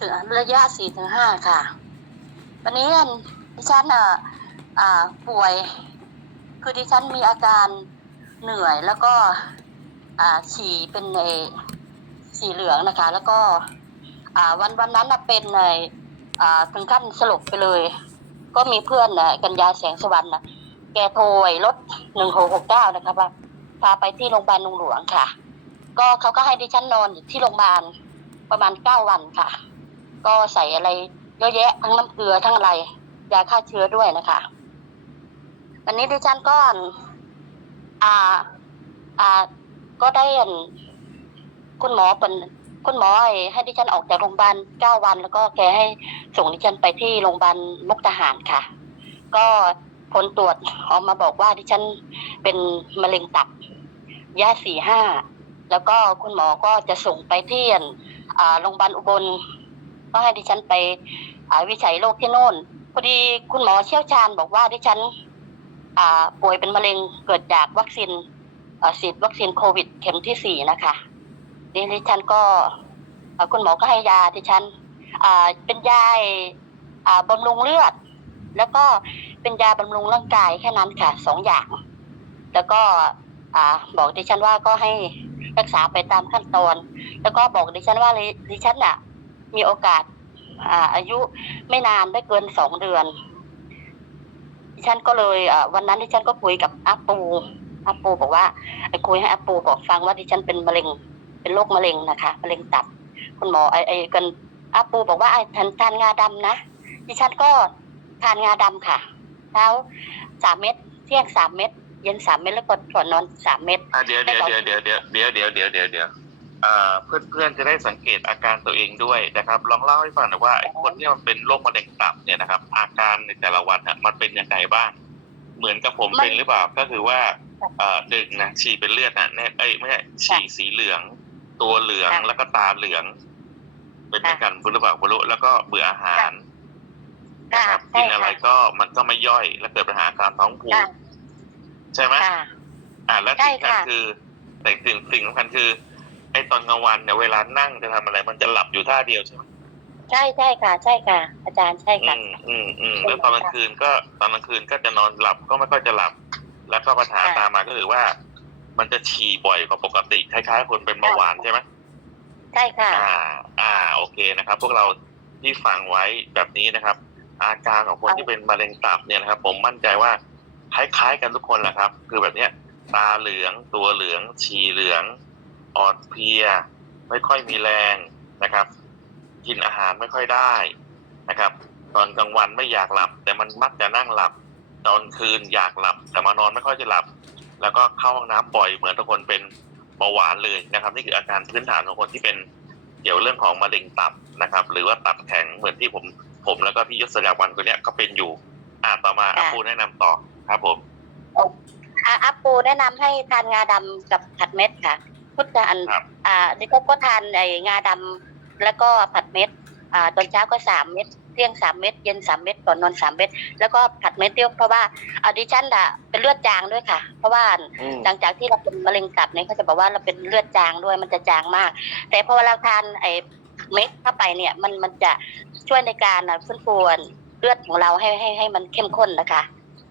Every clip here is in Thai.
ถึงระยะสี่ถึงห้าค่ะ วันนี้ดิฉันอะอ่าป่วย คือดิฉันมีอาการเหนื่อยแล้วก็อ่าฉี่เป็นในฉี่เหลืองนะคะ แล้วก็อ่าวันวันนั้นเป็นในอ่าถึงขั้นสลบไปเลย ก็มีเพื่อนนะกัญญาแสงสวรรค์นะแกโทรรถหนึ่งหกหกเก้านะคะว่าพาไปที่โรงพยาบาลลุงหลวงค่ะ ก็เขาก็ให้ดิฉันนอนที่โรงพยาบาลประมาณเก้าวันค่ะ ก็ใส่อะไรเยอะแยะทั้งน้ำเกลือทั้งอะไรยาฆ่าเชื้อด้วยนะคะ วันนี้ดิฉันก็อ่าอ่าก็ได้อันคุณหมอเป็นคุณหมอให้ดิฉันออกจากโรงพยาบาลเก้าวัน แล้วก็แกให้ส่งดิฉันไปที่โรงพยาบาลมุกดาหารค่ะ ก็ผลตรวจออกมาบอกว่าดิฉันเป็นมะเร็งตับย่าสี่ห้าแล้วก็คุณหมอก็จะส่งไปที่โรงพยาบาลอุบล ก็ให้ดิฉันไปอ่าวิจัยโรคที่โน่นพอดีคุณหมอเชี่ยวชาญบอกว่าดิฉันป่วยเป็นมะเร็งเกิดจากวัคซีนฉีดวัคซีนโควิด เข็มที่สี่นะคะดิฉันก็คุณหมอก็ให้ยาดิฉันเป็นยาบำรุงเลือด แล้วก็เป็นยาบำรุงร่างกายแค่นั้นค่ะสองอย่าง แล้วก็อบอกดิฉันว่าก็ให้รักษาไปตามขั้นตอน แล้วก็บอกดิฉันว่าดิฉันน่ะ มีโอกาสอ่าอายุไม่นานได้เกินสองเดือนดิฉันก็เลยอ่าวันนั้นดิฉันก็คุยกับอาปูอาปูบอกว่าคุยให้อาปูบอกฟังว่าดิฉันเป็นมะเร็ง เป็นโรคมะเร็งนะคะมะเร็งตับ คุณหมอไอ้ไอ้กันอาปูบอกว่าไอ้ทานทานงาดำนะดิฉันก็ทานงาดำค่ะเช้าสามเม็ดเที่ยงสามเม็ดเย็นสามเม็ดแล้วก็ก่อนนอนสามเม็ดเดี๋ยวเดี๋ยวเดี๋ยวเดี๋ยวเดี๋ยวเดี๋ยวเดี๋ยวเดี๋ยวเดี๋ยว เดี๋ยวอ่าเพื่อนเพื่อนจะได้สังเกตอาการตัวเองด้วยนะครับ ลองเล่าให้ฟังหน่อยว่าไอ้คนที่มันเป็นโรคมะเร็งตับเนี่ยนะครับ อาการในแต่ละวันน่ะมันเป็นยังไงบ้าง เหมือนกับผมไม่เป็นหรือเปล่าก็คือว่าเอ่อหนึ่งนะฉี่เป็นเลือดนะแน่เอ้ยไม่ใช่ฉี่สีเหลือง ตัวเหลืองค่ะแล้วก็ตาเหลือง เป็นเหมือนค่ะกันหรือเปล่าไม่รู้แล้วก็เบื่ออาหารนะครับใช่กินอะไรค่ะก็มันก็ไม่ย่อย แล้วเกิดปัญหาการท้องผูกค่ะใช่ไหมค่ะอ่าและใช่สิ่งสำคัญค่ะคือแต่สิ่งสิ่งสำคัญคือ ไอ้ตอนกลางวันเนี่ยเวลานั่งจะทำอะไร มันจะหลับอยู่ท่าเดียวใช่ไหมใช่ใช่ค่ะ ใช่ค่ะ อาจารย์ใช่อืค่ะ มอืมอืมแล้วตอนกลางคืนก็ตอนกลางคืนก็จะนอนหลับก็ไม่ค่อยจะหลับ แล้วก็ปัญหาค่ะตามมาก็คือว่า มันจะฉี่บ่อยกว่าปกติคล้ายๆคนเป็นเบาหวานใช่ไหมใช่ค่ะ อ่า อ่า โอเคนะครับ พวกเราที่ฟังไว้แบบนี้นะครับ อาการของคนค่ะ ที่เป็นมะเร็งตับเนี่ยนะครับ ผมมั่นใจว่าคล้ายๆกันทุกคนแหละครับ คือแบบเนี้ยตาเหลืองตัวเหลืองฉี่เหลือง อ่อนเพลีย ไม่ค่อยมีแรงนะครับ กินอาหารไม่ค่อยได้นะครับ ตอนกลางวันไม่อยากหลับ แต่มันมักจะนั่งหลับ ตอนคืนอยากหลับ แต่มานอนไม่ค่อยจะหลับ แล้วก็เข้าห้องน้ำบ่อยเหมือนทุกคนเป็นเบาหวานเลยนะครับ นี่คืออาการพื้นฐานของคนที่เป็นเกี่ยวเรื่องของมะเร็งตับนะครับ หรือว่าตับแข็งเหมือนที่ผมผมแล้วก็พี่ยศยาวันคนเนี้ยก็เป็นอยู่ อ่าต่อมาค่ะอาปูแนะนำต่อครับผมอ่าอัปปูแนะนำให้ทานงาดำกับผัดเม็ดค่ะ พุทธอันครับ อ่าดิก็ก็ทานไอ้งาดำแล้วก็ผัดเม็ด อ่า ตอนเช้าก็สามเม็ดเที่ยงสามเม็ดเย็นสามเม็ดก่อนนอนสามเม็ดแล้วก็ผัดเม็ดเดียวเพราะว่าอ่าดิฉันอะเป็นเลือดจางด้วยค่ะ เพราะว่า อืม หลังจากที่เราเป็นมะเร็งตับเนี่ยเขาจะบอกว่าเราเป็นเลือดจางด้วยมันจะจางมาก แต่พอเราทานไอ้เม็ดเข้าไปเนี่ยมันมันจะช่วยในการอะฟื้นฟูเลือดของเราให้ให้ให้มันเข้มข้นนะคะ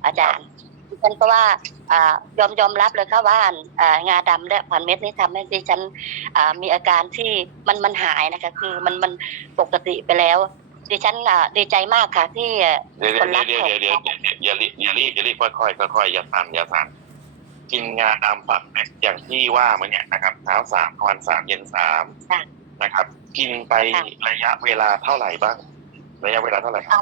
อาจารย์ ดิฉันก็ว่าอ่ายอมยอมรับเลยค่ะว่าอ่างาดำและผันเม็ดนี่ทำให้ดิฉันอ่ามีอาการที่มันมันหายนะคะ คือมันมันปกติไปแล้ว ดิฉันอ่าดีใจมากค่ะที่เดี๋ยวคนรักเดี๋ยวเดี๋ยวเดี๋ยวเดี๋ยวเดี๋ยวอย่ารีบอย่ารีบอย่ารีบค่อยๆค่อยๆอย่าสั่นอย่าสั่นกินงาดำฝักเม็ดอย่างที่ว่ามาเนี่ยนะครับเช้าสามกลางวันสามเย็นสามค่ะนะครับ กินไปค่ะระยะเวลาเท่าไหร่บ้าง ระยะเวลาเท่าไหร่ครับ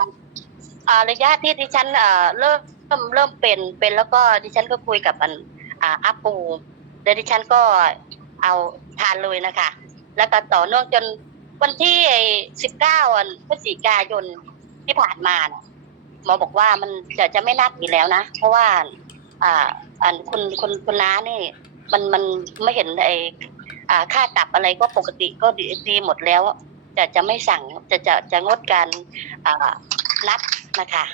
อ่าระยะที่ดิฉันเอ่อเริ่ม เริ่มเริ่มเป็นเป็นแล้วก็ดิฉันก็คุยกับอันอ่าอาปูแล้วดิฉันก็เอาทานเลยนะคะ แล้วก็ต่อเนื่องจนวันที่สิบเก้าพฤศจิกายนที่ผ่านมานะหมอบอกว่ามันจะจะไม่นัดอีกแล้วนะ เพราะว่า อ่าอันคุณคุณคุณน้านี่ มันมันไม่เห็นไออ่าค่าตับอะไรก็ปกติก็ดีดีหมดแล้ว จะจะไม่สั่งจะจะจะงดการอ่านัดนะคะ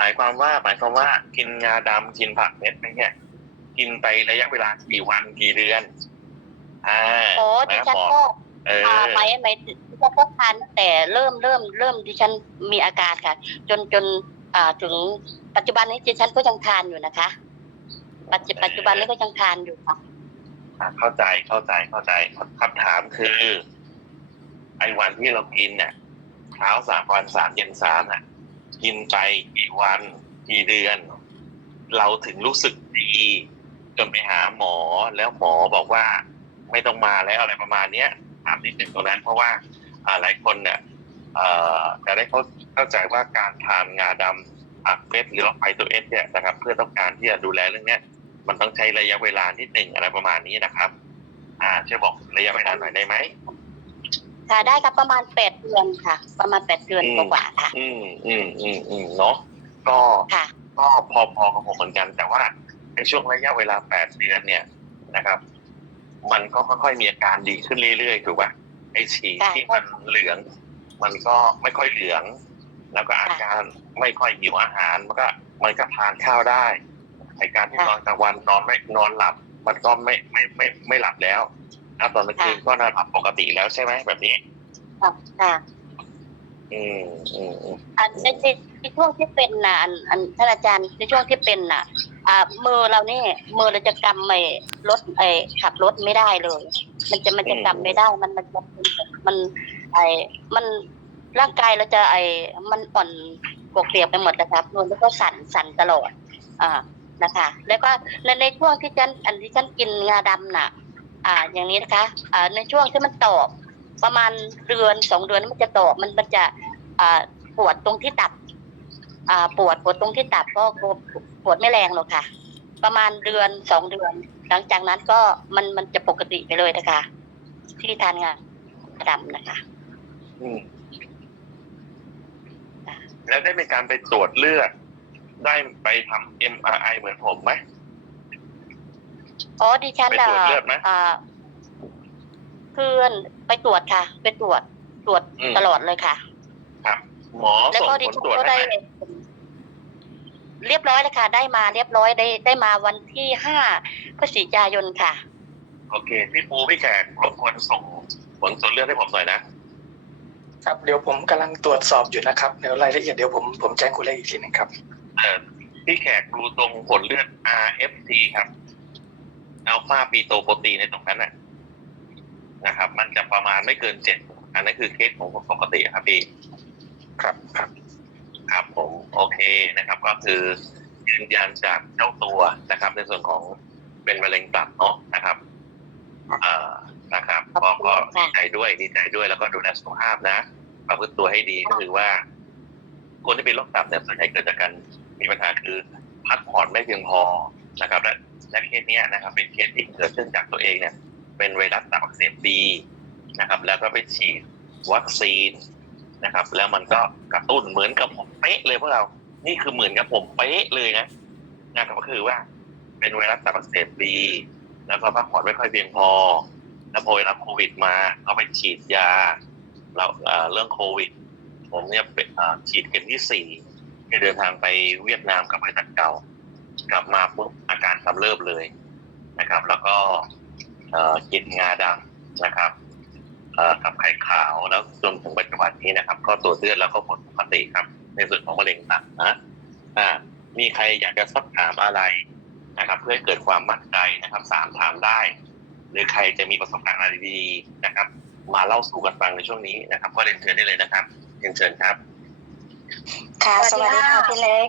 มายความว่าหมายความว่ากินงาดำกินผักเม็ดเนี่ยกินไประยะเวลากี่วันกี่เดือน อ่าโอ้ดินะฉันบอกก็เอออ่าไม่ไม่ดิฉันก็ทานแต่เริ่มเริ่มเริ่มดิฉันมีอาการค่ะ จนจนอ่าถึงปัจจุบันนี้ดิฉันก็ยังทานอยู่นะคะ ปัจจุปัจจุบันนี้ก็ยังทานอยู่ค่ะอะเข้าใจเข้าใจเข้าใจคำถามคือ ไอ้วันที่เรากินเนี่ยเช้าสามวันสามเย็นสามอะ กินไปกี่วันกี่เดือน เราถึงรู้สึกดีจนไปหาหมอแล้วหมอบอกว่าไม่ต้องมาแล้วอะไรประมาณเนี้ยถามนิดหนึ่งตรงนั้น เพราะว่าหลายคนเนี่ยจะได้เข้าเข้าใจว่าการทานงาดำอักเม็ดหรือเราไฟตัวเอสเนี่ยนะครับ เพื่อต้องการที่จะดูแลเรื่องเนี้ย มันต้องใช้ระยะเวลานิดหนึ่งอะไรประมาณนี้นะครับ อ่าช่วยบอกระยะเวลาหน่อยได้ไหม ค่ะได้ครับประมาณแปดเดือนค่ะ ประมาณแปดเดือนอืมกว่าๆค่ะ อืมอืมอืมอืมเนาะก็ค่ะ ก็พอๆกับผมเหมือนกัน แต่ว่าในช่วงระยะเวลาแปดเดือนเนี่ยนะครับ มันก็ค่อยๆมีอาการดีขึ้นเรื่อยๆถูกป่ะไอ้ฉี่ใช่ ที่มันเหลือง มันก็ไม่ค่อยเหลือง แล้วก็อาการไม่ค่อยหิวอาหารมันก็มันก็ทานข้าวได้ไอการที่ค่ะนอนกลางวันนอนไม่นอนหลับ มันก็ไม่ไม่ไม่ไม่หลับแล้ว แล้วตอนกลางคืนค่ะก็นอนหลับปกติแล้วใช่ไหมแบบนี้ ค่ะค่ะ อืมอืมอืมอันในในในช่วงที่เป็นน่ะอันอันท่านอาจารย์ในช่วงที่เป็นน่ะ อ่า มือเรานี่มือเราจะกำไอ้รถไอ้ขับรถไม่ได้เลย มันจะมันจะกำไม่ได้ มันมันจะมันไอ้มันร่างกายเราจะไอ้มันอ่อนกวกเปียกไปหมดนะครับนวลแล้วก็สั่นสั่นตลอด อ่านะคะ แล้วก็ในในช่วงที่ฉันอันที่ฉันกินงาดำน่ะ อ่าอย่างนี้นะคะอ่าในช่วงที่มันตอบประมาณเดือนสองเดือนมันจะตอบมันมันจะอ่าปวดตรงที่ตับอ่าปวดปวดตรงที่ตับก็ปวดปวดไม่แรงหรอกค่ะ ประมาณเดือนสองเดือน หลังจากนั้นก็มันมันจะปกติไปเลยนะคะ ที่ทานงาดำนะคะ อืมค่ะแล้วได้มีการไปตรวจเลือด ได้ไปทำ MRI เหมือนผมไหม อ๋อดิฉันไปตรวจเลือดไหมอ่าเพื่อนไปตรวจค่ะ ไปตรวจตรวจอืม ตลอดเลยค่ะ ครับ หมอแล้วส่งก็ผดิลฉันตรวจก็ได้ได้ไหมเรียบร้อยแล้วค่ะ ได้มาเรียบร้อยได้ได้มาวันที่ห้าพฤศจิกายนค่ะ โอเค พี่ปูพี่แขกรบกวนส่งผลตรวจเลือดให้ผมหน่อยนะครับเดี๋ยวผมกำลังตรวจสอบอยู่นะครับเดี๋ยวรายละเอียดเดี๋ยวผมผมแจ้งคุณเลขอีกทีหนึงครับ เออพี่แขกดูตรงผลเลือด RFT ครับ อัลฟาปีโตโปรตีนในตรงนั้นน่ะนะครับ มันจะประมาณไม่เกินเจ็ดอันนั้นคือเคสของปกติครับพี่ครับครับครับผมโอเคนะครับ ก็คือยืนยันจากเจ้าตัวนะครับ ในส่วนของเป็นมะเร็งตับเนาะนะครับเอ่อนะครับขอบก็คุณก็ค่ะดีใจด้วยดีใจด้วยแล้วก็ดูแลสุขภาพนะประพฤติตัวให้ดีก็คือว่า คนที่เป็นโรคตับเนี่ยส่วนใหญ่เกิดจากการมีปัญหาคือพักผ่อนไม่เพียงพอนะครับและ และเคสนี้นะครับเป็นเคสที่เกิดขึ้นจากตัวเองเนี่ยเป็นไวรัสตับอักเสบบีนะครับแล้วก็ไปฉีดวัคซีนนะครับ แล้วมันก็กระตุ้นเหมือนกับผมเป๊ะเลยพวกเรา นี่คือเหมือนกับผมเป๊ะเลยนะนะครับก็คือว่าเป็นไวรัสตับอักเสบบีแล้วก็พักผ่อนไม่ค่อยเพียงพอ แล้วพอเวลาโควิดมาก็ไปฉีดยาเราเอ่อเรื่องโควิด ผมเนี่ยเป็นฉีดเข็มที่สี่เดินทางไปเวียดนามกับบริษัทเก่ากลับมาปุ๊บอ การกำเริบเลยนะครับ แล้วก็กินงาดำนะครับกับไข่ขาวแล้วจนถึงปัจจุบันนี้นะครับ ก็ตรวจเลือดแล้วก็ผลปกติครับ ในส่วนของมะเร็งตับนะอ่ามีใครอยากจะสักถามอะไรนะครับ เพื่อให้เกิดความมั่นใจนะครับ สามถามได้ หรือใครจะมีประสบการณ์อะไรดีๆนะครับ มาเล่าสู่กันฟังในช่วงนี้นะครับ ก็เรียนเชิญได้เลยนะครับเรียนเชิญครับ ค่ะ สวัสดีค่ะค่ะพี่เล็ก